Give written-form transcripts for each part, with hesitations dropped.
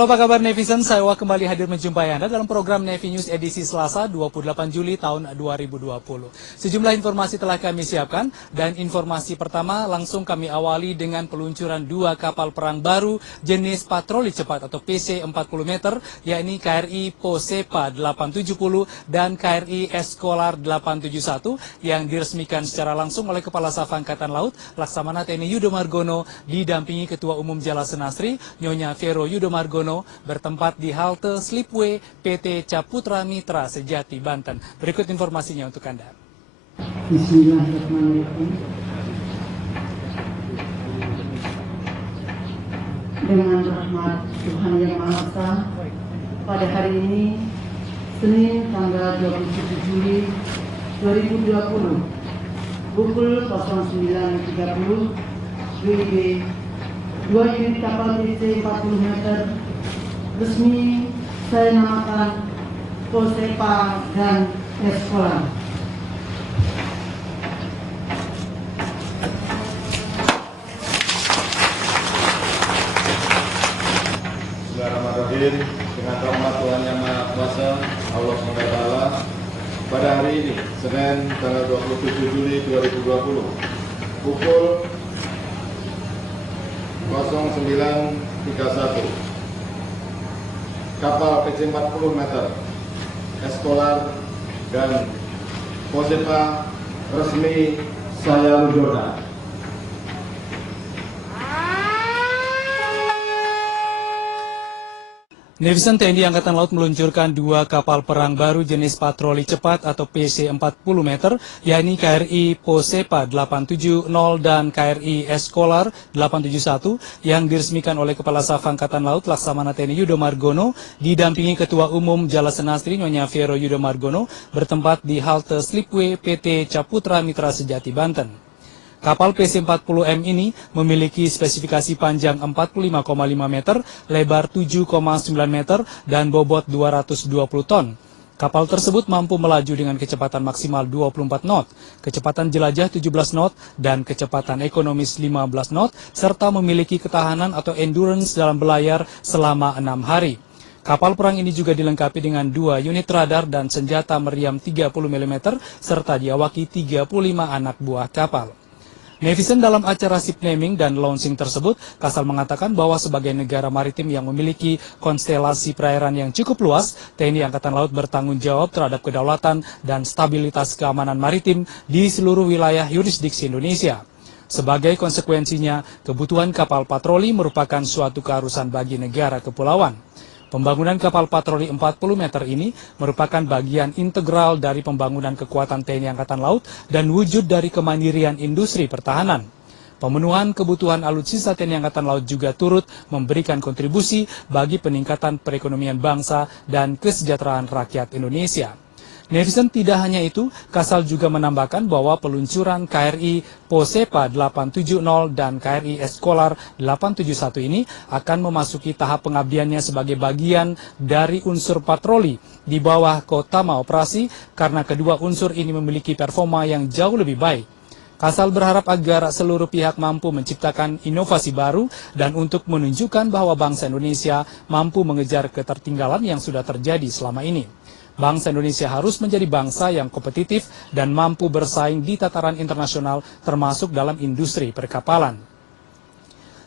Halo, apa kabar netizen? Saya Wah kembali hadir menjumpai Anda dalam program Navy News edisi Selasa 28 Juli tahun 2020. Sejumlah informasi telah kami siapkan dan informasi pertama langsung kami awali dengan peluncuran dua kapal perang baru jenis patroli cepat atau PC 40 meter, yakni KRI Posepa 870 dan KRI Eskolar 871 yang diresmikan secara langsung oleh Kepala Staf Angkatan Laut Laksamana TNI Yudo Margono didampingi Ketua Umum Jala Senastri Nyonya Vero Yudo Margono bertempat di halte Slipway PT Caputra Mitra Sejati, Banten. Berikut informasinya untuk Anda. Bismillahirrahmanirrahim. Dengan rahmat Tuhan Yang Maha Esa, pada hari ini, Senin tanggal 27 Juli 2020, pukul 09.30 WIB, dua unit kapal PC 40 meter resmi saya namakan Posepa dan Eskolar. Bismillahirrahmanirrahim. Dengan rahmat Tuhan Yang Maha Kuasa, Allah SWT, pada hari ini, Senin tanggal 27 Juli 2020, pukul 09.31, kapal PC 40 meter, Eskolar dan Posepa resmi saya luncurkan. Netizen TNI Angkatan Laut meluncurkan dua kapal perang baru jenis patroli cepat atau PC 40 meter, yakni KRI Posepa 870 dan KRI Eskolar 871 yang diresmikan oleh Kepala Staf Angkatan Laut Laksamana TNI Yudo Margono didampingi Ketua Umum Jala Senastri Nyonya Vero Yudo Margono bertempat di halte Slipway PT Caputra Mitra Sejati, Banten. Kapal PC-40M ini memiliki spesifikasi panjang 45,5 meter, lebar 7,9 meter, dan bobot 220 ton. Kapal tersebut mampu melaju dengan kecepatan maksimal 24 knot, kecepatan jelajah 17 knot, dan kecepatan ekonomis 15 knot, serta memiliki ketahanan atau endurance dalam belayar selama 6 hari. Kapal perang ini juga dilengkapi dengan 2 unit radar dan senjata meriam 30 mm, serta diawaki 35 anak buah kapal. Netizen dalam acara ship naming dan launching tersebut, Kasal mengatakan bahwa sebagai negara maritim yang memiliki konstelasi perairan yang cukup luas, TNI Angkatan Laut bertanggung jawab terhadap kedaulatan dan stabilitas keamanan maritim di seluruh wilayah yurisdiksi Indonesia. Sebagai konsekuensinya, kebutuhan kapal patroli merupakan suatu keharusan bagi negara kepulauan. Pembangunan kapal patroli 40 meter ini merupakan bagian integral dari pembangunan kekuatan TNI Angkatan Laut dan wujud dari kemandirian industri pertahanan. Pemenuhan kebutuhan alutsista TNI Angkatan Laut juga turut memberikan kontribusi bagi peningkatan perekonomian bangsa dan kesejahteraan rakyat Indonesia. Netizen tidak hanya itu, Kasal juga menambahkan bahwa peluncuran KRI Posepa 870 dan KRI Eskolar 871 ini akan memasuki tahap pengabdiannya sebagai bagian dari unsur patroli di bawah Kotama Operasi karena kedua unsur ini memiliki performa yang jauh lebih baik. Kasal berharap agar seluruh pihak mampu menciptakan inovasi baru dan untuk menunjukkan bahwa bangsa Indonesia mampu mengejar ketertinggalan yang sudah terjadi selama ini. Bangsa Indonesia harus menjadi bangsa yang kompetitif dan mampu bersaing di tataran internasional termasuk dalam industri perkapalan.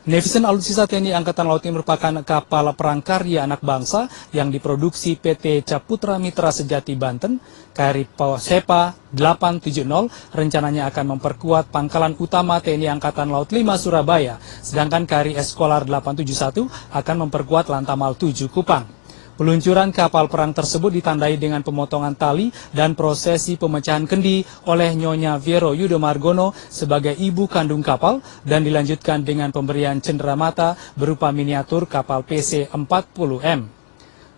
Netizen alutsista TNI Angkatan Laut ini merupakan kapal perang karya anak bangsa yang diproduksi PT Caputra Mitra Sejati, Banten. KRI Posepa 870 rencananya akan memperkuat pangkalan utama TNI Angkatan Laut 5 Surabaya, sedangkan KRI Eskolar 871 akan memperkuat Lantamal 7 Kupang. Peluncuran kapal perang tersebut ditandai dengan pemotongan tali dan prosesi pemecahan kendi oleh Nyonya Vero Yudo Margono sebagai ibu kandung kapal dan dilanjutkan dengan pemberian cenderamata berupa miniatur kapal PC-40M.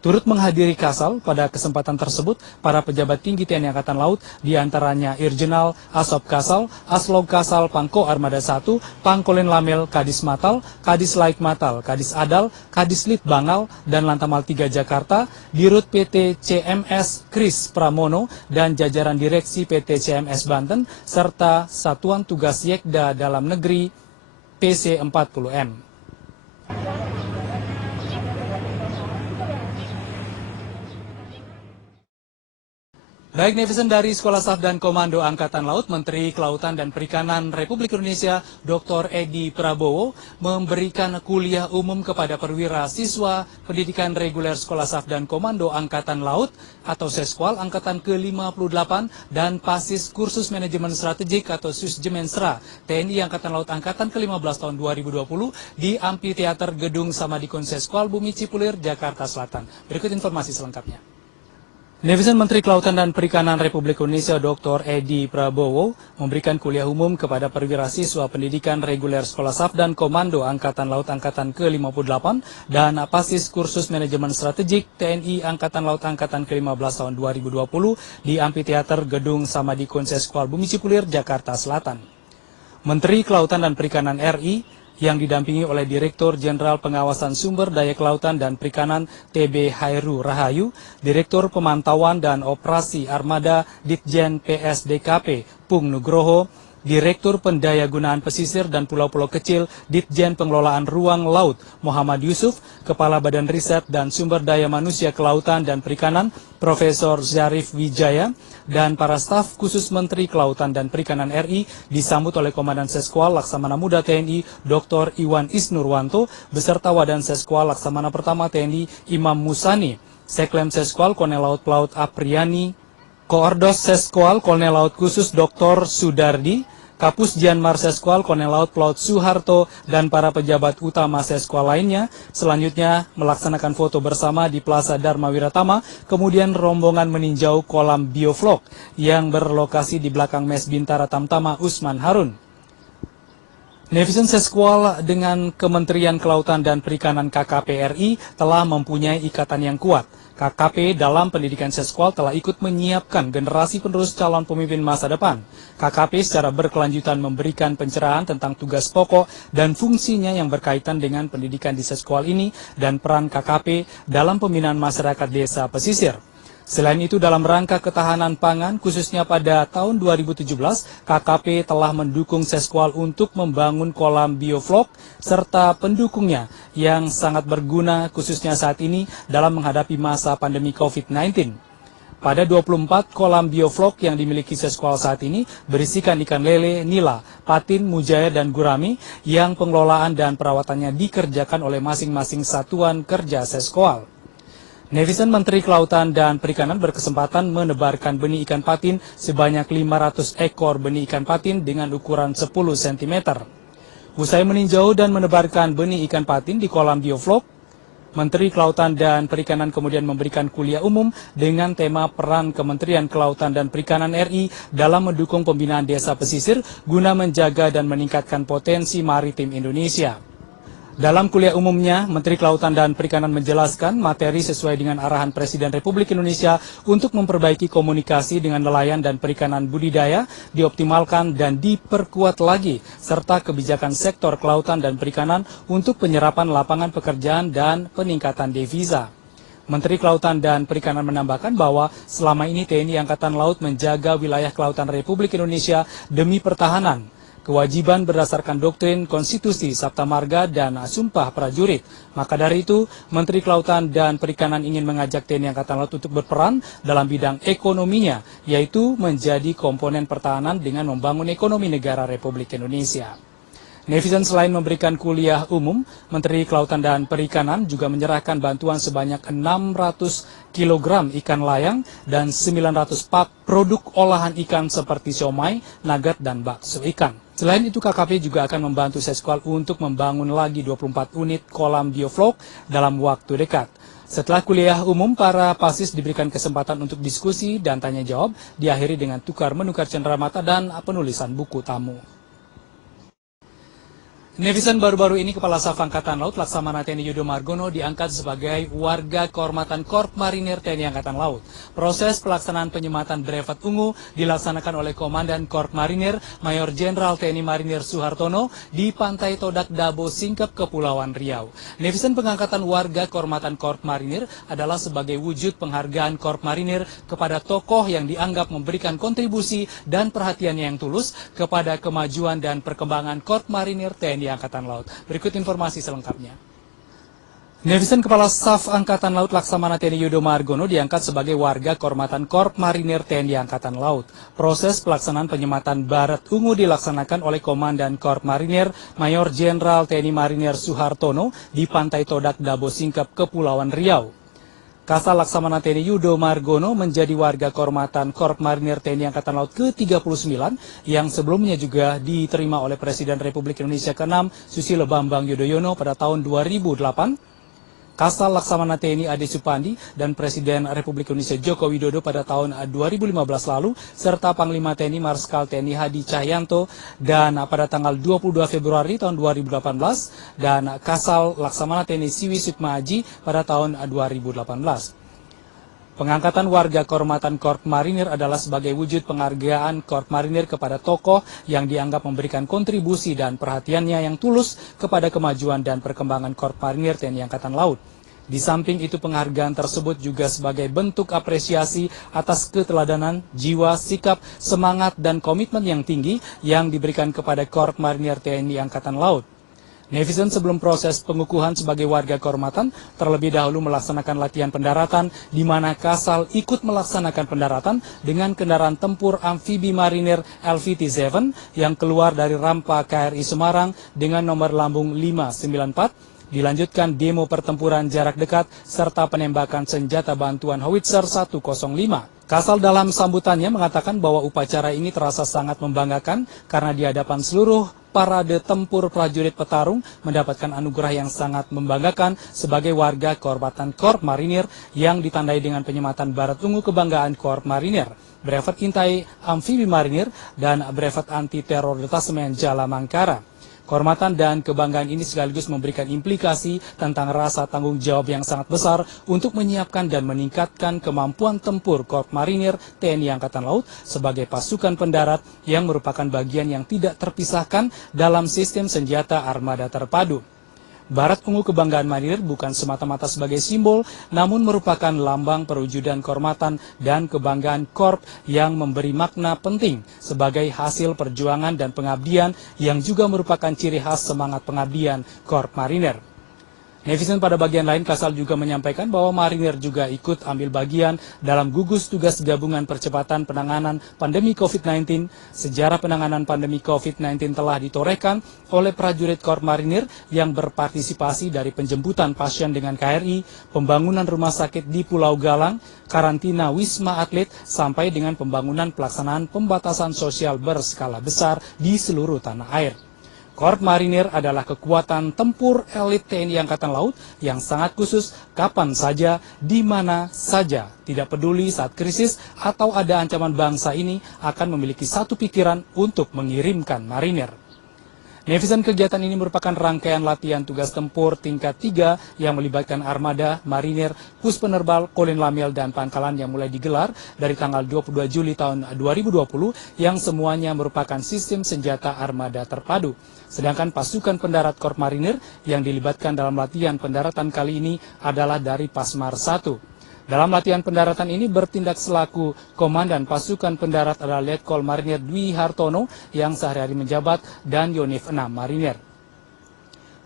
Turut menghadiri Kasal pada kesempatan tersebut para pejabat tinggi TNI Angkatan Laut diantaranya Irjenal Asop Kasal, Aslog Kasal Pangko Armada 1, Pangkolen Lamel Kadis Matal, Kadis Laik Matal, Kadis Adal, Kadis Lit Bangal, dan Lantamal 3 Jakarta, Dirut PT CMS Kris Pramono, dan jajaran Direksi PT CMS Banten, serta Satuan Tugas Yekda Dalam Negeri PC-40M. Baik netizen dari Sekolah Staf dan Komando Angkatan Laut, Menteri Kelautan dan Perikanan Republik Indonesia Dr. Edi Prabowo memberikan kuliah umum kepada perwira siswa pendidikan reguler Sekolah Staf dan Komando Angkatan Laut atau Seskwal Angkatan ke-58 dan Pasis Kursus Manajemen Strategik atau Susjemensra TNI Angkatan Laut Angkatan ke-15 tahun 2020 di Amphitheater Gedung Samadikun Seskwal Bumi Cipulir, Jakarta Selatan. Berikut informasi selengkapnya. Netizen Menteri Kelautan dan Perikanan Republik Indonesia Dr. Edi Prabowo memberikan kuliah umum kepada perwira siswa pendidikan reguler Sekolah Staf dan Komando Angkatan Laut Angkatan ke-58 dan Pasis Kursus Manajemen Strategik TNI Angkatan Laut Angkatan ke-15 tahun 2020 di Amphitheater Gedung Samadikun Seskwal Bumi Cipulir, Jakarta Selatan. Menteri Kelautan dan Perikanan RI yang didampingi oleh Direktur Jenderal Pengawasan Sumber Daya Kelautan dan Perikanan TB Hairu Rahayu, Direktur Pemantauan dan Operasi Armada Ditjen PSDKP Pung Nugroho, Direktur Pendayagunaan Pesisir dan Pulau-Pulau Kecil Ditjen Pengelolaan Ruang Laut Muhammad Yusuf, Kepala Badan Riset dan Sumber Daya Manusia Kelautan dan Perikanan Profesor Zarif Wijaya, dan para staf khusus Menteri Kelautan dan Perikanan RI disambut oleh Komandan Seskwal Laksamana Muda TNI Dr. Iwan Isnurwanto beserta Wadan Seskwal Laksamana Pertama TNI Imam Musani, Seklem Seskwal Kolonel Laut Pelaut Apriani, Koordos Seskwal Kolonel Laut Khusus Dr. Sudardi, Kapus Janmar Seskwal Kolonel Laut Pelaut Suharto, dan para pejabat utama Seskwal lainnya. Selanjutnya melaksanakan foto bersama di Plaza Dharma Wiratama, kemudian rombongan meninjau kolam bioflok yang berlokasi di belakang Mes Bintara Tamtama Usman Harun. Netizen Seskwal dengan Kementerian Kelautan dan Perikanan KKP RI telah mempunyai ikatan yang kuat. KKP dalam pendidikan Seskwal telah ikut menyiapkan generasi penerus calon pemimpin masa depan. KKP secara berkelanjutan memberikan pencerahan tentang tugas pokok dan fungsinya yang berkaitan dengan pendidikan di Seskwal ini dan peran KKP dalam pembinaan masyarakat desa pesisir. Selain itu, dalam rangka ketahanan pangan, khususnya pada tahun 2017, KKP telah mendukung Seskwal untuk membangun kolam bioflok serta pendukungnya yang sangat berguna khususnya saat ini dalam menghadapi masa pandemi COVID-19. Pada 24 kolam bioflok yang dimiliki Seskwal saat ini berisikan ikan lele, nila, patin, mujair, dan gurami yang pengelolaan dan perawatannya dikerjakan oleh masing-masing satuan kerja Seskwal. Netizen Menteri Kelautan dan Perikanan berkesempatan menebarkan benih ikan patin sebanyak 500 ekor benih ikan patin dengan ukuran 10 cm. Usai meninjau dan menebarkan benih ikan patin di kolam bioflok, Menteri Kelautan dan Perikanan kemudian memberikan kuliah umum dengan tema peran Kementerian Kelautan dan Perikanan RI dalam mendukung pembinaan desa pesisir guna menjaga dan meningkatkan potensi maritim Indonesia. Dalam kuliah umumnya, Menteri Kelautan dan Perikanan menjelaskan materi sesuai dengan arahan Presiden Republik Indonesia untuk memperbaiki komunikasi dengan nelayan dan perikanan budidaya, dioptimalkan dan diperkuat lagi, serta kebijakan sektor kelautan dan perikanan untuk penyerapan lapangan pekerjaan dan peningkatan devisa. Menteri Kelautan dan Perikanan menambahkan bahwa selama ini TNI Angkatan Laut menjaga wilayah kelautan Republik Indonesia demi pertahanan, kewajiban berdasarkan doktrin, konstitusi, sabta marga, dan sumpah prajurit. Maka dari itu, Menteri Kelautan dan Perikanan ingin mengajak TNI Angkatan Laut untuk berperan dalam bidang ekonominya, yaitu menjadi komponen pertahanan dengan membangun ekonomi negara Republik Indonesia. Netizen selain memberikan kuliah umum, Menteri Kelautan dan Perikanan juga menyerahkan bantuan sebanyak 600 kg ikan layang dan 900 pak produk olahan ikan seperti siomay, nugget, dan bakso ikan. Selain itu, KKP juga akan membantu Seskwal untuk membangun lagi 24 unit kolam bioflok dalam waktu dekat. Setelah kuliah umum, para pasis diberikan kesempatan untuk diskusi dan tanya jawab, diakhiri dengan tukar-menukar cenderamata dan penulisan buku tamu. Netizen baru-baru ini Kepala Staf Angkatan Laut Laksamana TNI Yudo Margono diangkat sebagai warga kehormatan Korp Marinir TNI Angkatan Laut. Proses pelaksanaan penyematan brevet ungu dilaksanakan oleh Komandan Korp Marinir Mayor Jenderal TNI Marinir Suhartono di Pantai Todak Dabo Singkep, Kepulauan Riau. Netizen pengangkatan warga kehormatan Korp Marinir adalah sebagai wujud penghargaan Korp Marinir kepada tokoh yang dianggap memberikan kontribusi dan perhatiannya yang tulus kepada kemajuan dan perkembangan Korp Marinir TNI Angkatan Laut. Berikut informasi selengkapnya. Netizen Kepala Staf Angkatan Laut Laksamana TNI Yudo Margono diangkat sebagai warga kehormatan Korp Marinir TNI Angkatan Laut. Proses pelaksanaan penyematan Barat Ungu dilaksanakan oleh Komandan Korp Marinir Mayor Jenderal TNI Marinir Suhartono di Pantai Todak, Dabo Singkep, Kepulauan Riau. Kasal Laksamana TNI Yudo Margono menjadi warga kehormatan Korp Marinir TNI Angkatan Laut ke-39 yang sebelumnya juga diterima oleh Presiden Republik Indonesia ke-6 Susilo Bambang Yudhoyono pada tahun 2008. Kasal Laksamana TNI Ade Supandi dan Presiden Republik Indonesia Joko Widodo pada tahun 2015 lalu, serta Panglima TNI Marskal TNI Hadi Cahyanto dan pada tanggal 22 Februari tahun 2018, dan Kasal Laksamana TNI Siwi Sukma Aji pada tahun 2018. Pengangkatan warga kehormatan Korp Marinir adalah sebagai wujud penghargaan Korp Marinir kepada tokoh yang dianggap memberikan kontribusi dan perhatiannya yang tulus kepada kemajuan dan perkembangan Korp Marinir TNI Angkatan Laut. Di samping itu, penghargaan tersebut juga sebagai bentuk apresiasi atas keteladanan, jiwa, sikap, semangat, dan komitmen yang tinggi yang diberikan kepada Korp Marinir TNI Angkatan Laut. Netizen sebelum proses pengukuhan sebagai warga kehormatan terlebih dahulu melaksanakan latihan pendaratan, di mana Kasal ikut melaksanakan pendaratan dengan kendaraan tempur amfibi marinir LVT-7 yang keluar dari rampa KRI Semarang dengan nomor lambung 594. Dilanjutkan demo pertempuran jarak dekat serta penembakan senjata bantuan howitzer 105. Kasal dalam sambutannya mengatakan bahwa upacara ini terasa sangat membanggakan karena di hadapan seluruh parade tempur prajurit petarung mendapatkan anugerah yang sangat membanggakan sebagai warga kehormatan Korp Marinir yang ditandai dengan penyematan Barat Ungu Kebanggaan Korp Marinir, Brevet Intai Amfibi Marinir, dan Brevet Anti Teror Detasemen Jala Mangkara. Kehormatan dan kebanggaan ini sekaligus memberikan implikasi tentang rasa tanggung jawab yang sangat besar untuk menyiapkan dan meningkatkan kemampuan tempur Korp Marinir TNI Angkatan Laut sebagai pasukan pendarat yang merupakan bagian yang tidak terpisahkan dalam sistem senjata armada terpadu. Barat Ungu Kebanggaan Marinir bukan semata-mata sebagai simbol, namun merupakan lambang perwujudan kehormatan dan kebanggaan Korp yang memberi makna penting sebagai hasil perjuangan dan pengabdian yang juga merupakan ciri khas semangat pengabdian Korp Marinir. Netizen pada bagian lain, Kasal juga menyampaikan bahwa Marinir juga ikut ambil bagian dalam gugus tugas gabungan percepatan penanganan pandemi COVID-19. Sejarah penanganan pandemi COVID-19 telah ditorehkan oleh prajurit Korp Marinir yang berpartisipasi dari penjemputan pasien dengan KRI, pembangunan rumah sakit di Pulau Galang, karantina Wisma Atlet, sampai dengan pembangunan pelaksanaan pembatasan sosial berskala besar di seluruh tanah air. Korp Marinir adalah kekuatan tempur elit TNI Angkatan Laut yang sangat khusus kapan saja, di mana saja. Tidak peduli saat krisis atau ada ancaman, bangsa ini akan memiliki satu pikiran untuk mengirimkan marinir. Netizen, kegiatan ini merupakan rangkaian latihan tugas tempur tingkat 3 yang melibatkan armada, marinir, pus penerbal, kolin lamil, dan pangkalan yang mulai digelar dari tanggal 22 Juli tahun 2020 yang semuanya merupakan sistem senjata armada terpadu. Sedangkan pasukan pendarat Korp Marinir yang dilibatkan dalam latihan pendaratan kali ini adalah dari Pasmar 1. Dalam latihan pendaratan ini bertindak selaku Komandan Pasukan Pendarat adalah Letkol Marinir Dwi Hartono yang sehari-hari menjabat dan Yonif 6 Marinir.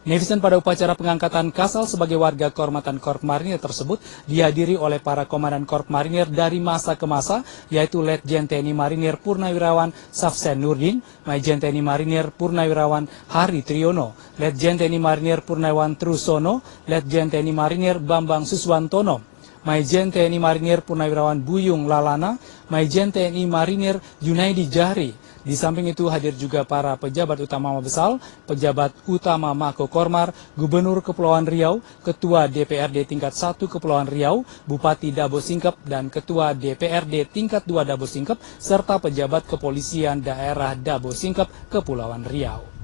Netizen, pada upacara pengangkatan Kasal sebagai warga kehormatan Korp Marinir tersebut dihadiri oleh para komandan Korp Marinir dari masa ke masa, yaitu Letjen TNI Marinir Purnawirawan Safsen Nurdin, Majen TNI Marinir Purnawirawan Hari Triyono, Letjen TNI Marinir Purnawan Trusono, Letjen TNI Marinir Bambang Suswantono, Majen TNI Marinir Purnawirawan Buyung Lalana, Majen TNI Marinir Junaidi Jahri. Di samping itu hadir juga para pejabat utama Mabesal, pejabat utama Mako Kormar, Gubernur Kepulauan Riau, Ketua DPRD tingkat 1 Kepulauan Riau, Bupati Dabo Singkep, dan Ketua DPRD tingkat 2 Dabo Singkep, serta pejabat kepolisian daerah Dabo Singkep, Kepulauan Riau.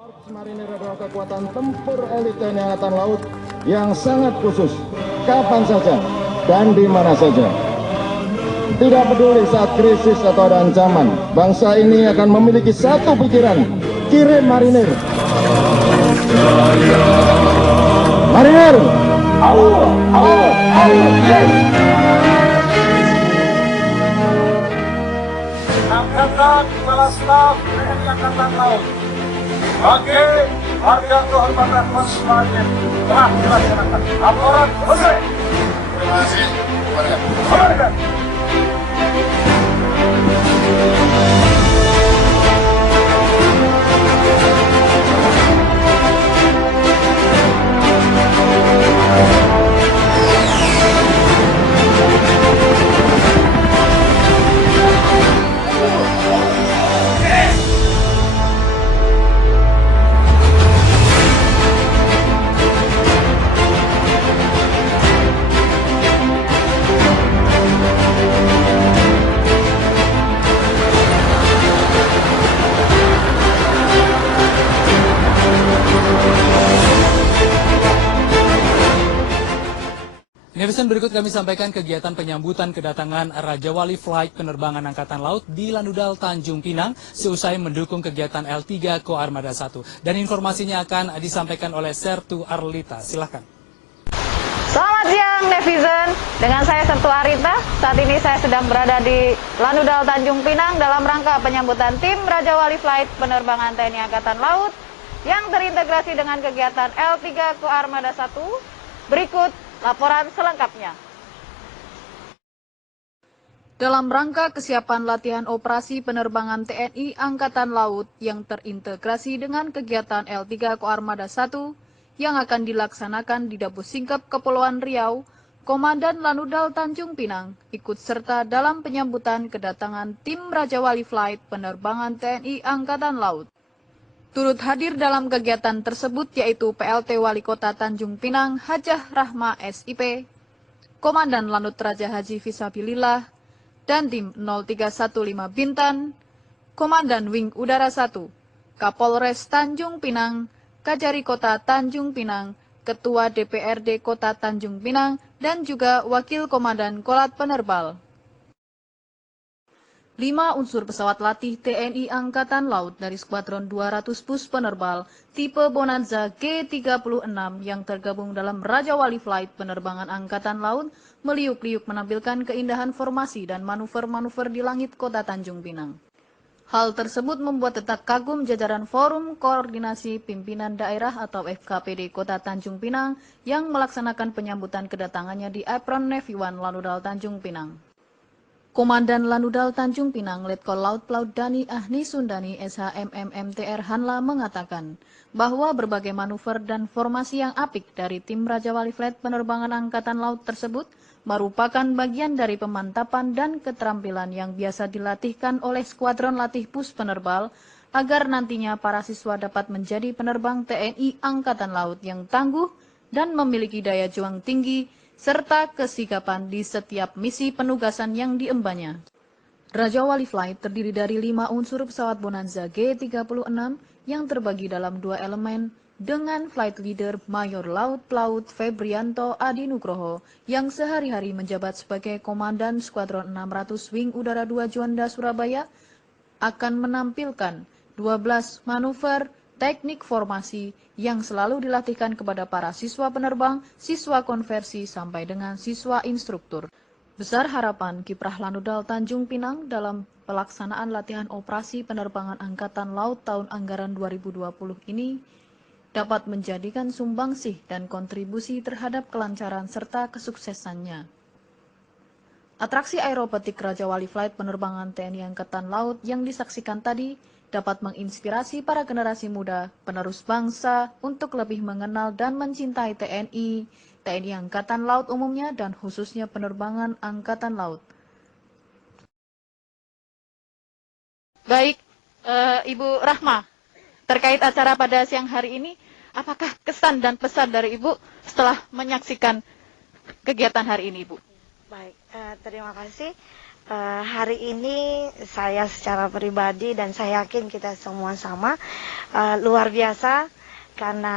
Korps Marinir adalah kekuatan tempur elit TNI Angkatan Laut yang sangat khusus, kapan saja dan di mana saja. Tidak peduli saat krisis atau ada ancaman, bangsa ini akan memiliki satu pikiran, kirim marinir. Marinir! Angkatan Kepala Staf TNI Angkatan Laut Bagi harga kehormatan Mas Marin telah dilaksanakan. Laporan selesai. Terima kasih. Kembalikan. Netizen, berikut kami sampaikan kegiatan penyambutan kedatangan Raja Wali Flight Penerbangan Angkatan Laut di Lanudal Tanjung Pinang seusai mendukung kegiatan L3 Koarmada 1. Dan informasinya akan disampaikan oleh Sertu Arlita. Silahkan. Selamat siang netizen, dengan saya Sertu Arlita. Saat ini saya sedang berada di Lanudal Tanjung Pinang dalam rangka penyambutan tim Raja Wali Flight Penerbangan TNI Angkatan Laut yang terintegrasi dengan kegiatan L3 Koarmada 1. Berikut laporan selengkapnya. Dalam rangka kesiapan latihan operasi penerbangan TNI Angkatan Laut yang terintegrasi dengan kegiatan L3 Koarmada 1 yang akan dilaksanakan di Dabu Singkep, Kepulauan Riau, Komandan Lanudal Tanjung Pinang ikut serta dalam penyambutan kedatangan tim Raja Wali Flight Penerbangan TNI Angkatan Laut. Turut hadir dalam kegiatan tersebut yaitu PLT Wali Kota Tanjung Pinang Hajah Rahma SIP, Komandan Lanut Raja Haji Fisabilillah, dan tim 0315 Bintan, Komandan Wing Udara 1, Kapolres Tanjung Pinang, Kajari Kota Tanjung Pinang, Ketua DPRD Kota Tanjung Pinang, dan juga Wakil Komandan Kolat Penerbal. 5 unsur pesawat latih TNI Angkatan Laut dari Skuadron 200 Pus Penerbal tipe Bonanza G36 yang tergabung dalam Raja Wali Flight Penerbangan Angkatan Laut meliuk-liuk menampilkan keindahan formasi dan manuver-manuver di langit kota Tanjung Pinang. Hal tersebut membuat tetap kagum jajaran Forum Koordinasi Pimpinan Daerah atau FKPD Kota Tanjung Pinang yang melaksanakan penyambutan kedatangannya di Apron Navy One Lanudal Tanjung Pinang. Komandan Lanudal Tanjung Pinang, Letkol Laut Plaut Dani Ahni Sundani SHMMMTR Hanla mengatakan bahwa berbagai manuver dan formasi yang apik dari tim Raja Wali Flight Penerbangan Angkatan Laut tersebut merupakan bagian dari pemantapan dan keterampilan yang biasa dilatihkan oleh Skuadron Latih Pus Penerbal agar nantinya para siswa dapat menjadi penerbang TNI Angkatan Laut yang tangguh dan memiliki daya juang tinggi serta kesikapan di setiap misi penugasan yang diembannya. Raja Wali Flight terdiri dari 5 unsur pesawat Bonanza G36 yang terbagi dalam 2 elemen dengan flight leader Mayor Laut Plaut Febrianto Adi Nugroho yang sehari-hari menjabat sebagai Komandan Skuadron 600 Wing Udara 2 Juanda Surabaya akan menampilkan 12 manuver teknik formasi yang selalu dilatihkan kepada para siswa penerbang, siswa konversi, sampai dengan siswa instruktur. Besar harapan kiprah Lanudal Tanjung Pinang dalam pelaksanaan latihan operasi penerbangan Angkatan Laut tahun anggaran 2020 ini dapat menjadikan sumbangsih dan kontribusi terhadap kelancaran serta kesuksesannya. Atraksi aerobatik Raja Wali Flight Penerbangan TNI Angkatan Laut yang disaksikan tadi dapat menginspirasi para generasi muda penerus bangsa untuk lebih mengenal dan mencintai TNI, TNI Angkatan Laut umumnya dan khususnya penerbangan Angkatan Laut. Baik, Ibu Rahma, terkait acara pada siang hari ini, apakah kesan dan pesan dari Ibu setelah menyaksikan kegiatan hari ini, Ibu? Baik, terima kasih. Hari ini saya secara pribadi dan saya yakin kita semua sama luar biasa karena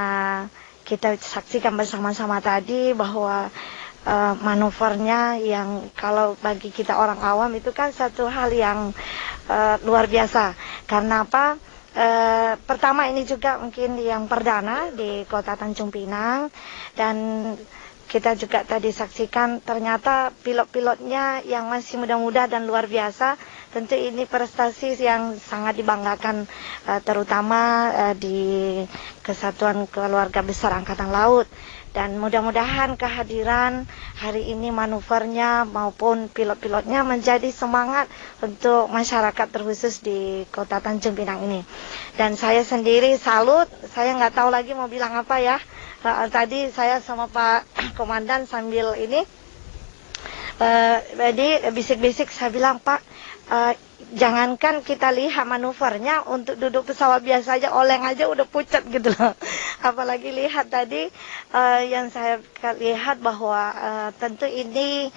kita saksikan bersama-sama tadi bahwa manuvernya yang kalau bagi kita orang awam itu kan satu hal yang luar biasa. Karena apa? Pertama ini juga mungkin yang perdana di Kota Tanjung Pinang dan kita juga tadi saksikan ternyata pilot-pilotnya yang masih muda-muda dan luar biasa. Tentu ini prestasi yang sangat dibanggakan, terutama di Kesatuan Keluarga Besar Angkatan Laut. Dan mudah-mudahan kehadiran hari ini manuvernya maupun pilot-pilotnya menjadi semangat untuk masyarakat terkhusus di Kota Tanjung Pinang ini. Dan saya sendiri salut, saya nggak tahu lagi mau bilang apa ya. Tadi saya sama Pak Komandan sambil ini, jadi bisik-bisik saya bilang, Pak, jangankan kita lihat manuvernya, untuk duduk pesawat biasa aja oleng aja udah pucat gitu loh. Apalagi lihat tadi yang saya lihat bahwa tentu ini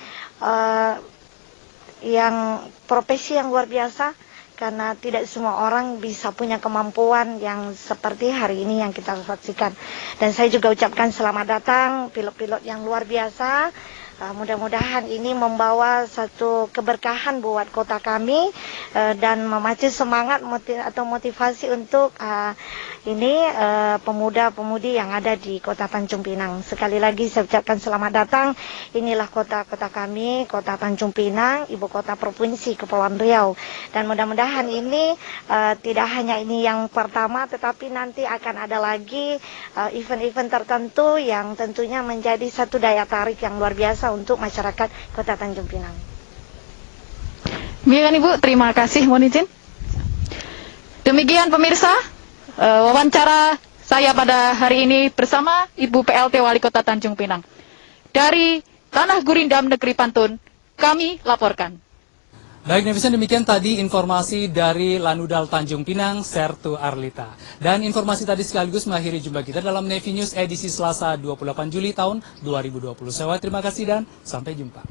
yang profesi yang luar biasa, karena tidak semua orang bisa punya kemampuan yang seperti hari ini yang kita saksikan. Dan saya juga ucapkan selamat datang pilot-pilot yang luar biasa. Mudah-mudahan ini membawa satu keberkahan buat kota kami dan memacu semangat atau motivasi untuk pemuda-pemudi yang ada di Kota Tanjung Pinang. Sekali lagi saya ucapkan selamat datang. Inilah kota-kota kami, Kota Tanjung Pinang, ibu kota provinsi Kepulauan Riau. Dan mudah-mudahan ini tidak hanya ini yang pertama, tetapi nanti akan ada lagi event-event tertentu yang tentunya menjadi satu daya tarik yang luar biasa untuk masyarakat Kota Tanjung Pinang. Demikian Ibu, terima kasih, mohon izin. Demikian pemirsa, wawancara saya pada hari ini bersama Ibu PLT Wali Kota Tanjung Pinang. Dari Tanah Gurindam Negeri Pantun, kami laporkan. Baik netizen, demikian tadi informasi dari Lanudal Tanjung Pinang, Sertu Arlita. Dan informasi tadi sekaligus mengakhiri jumpa kita dalam Nevi News edisi Selasa 28 Juli tahun 2020. Saya terima kasih dan sampai jumpa.